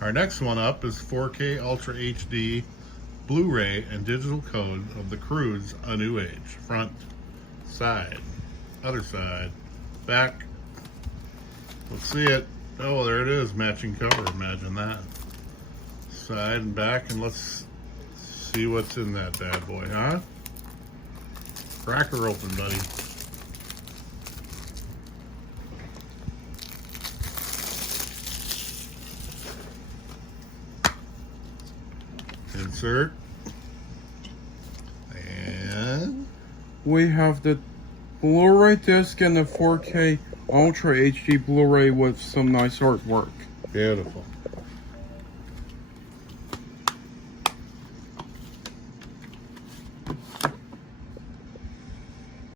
Our next one up is 4K Ultra HD Blu-ray and digital code of the Croods A New Age. Front, side, other side, back. Let's see it. Oh, there it is, matching cover. Imagine that. Side and back, and let's see what's in that bad boy, huh? Crack her open, buddy. Insert. And we have the Blu-ray disc and the 4K Ultra HD Blu-ray with some nice artwork. beautiful.